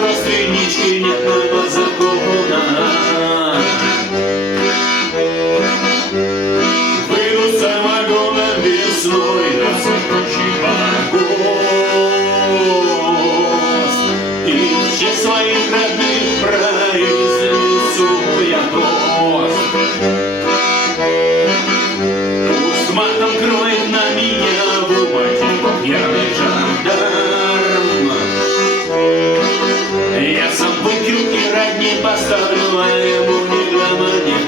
родственнички, нет моего закона. Выйду самогоном весной на цветущий погост, и всех своих родных произнесу я тост. Пусть матом кроет на меня в упаде пьяный жандарм. Я сам выпью и родни поставлю, а ему ни грамма не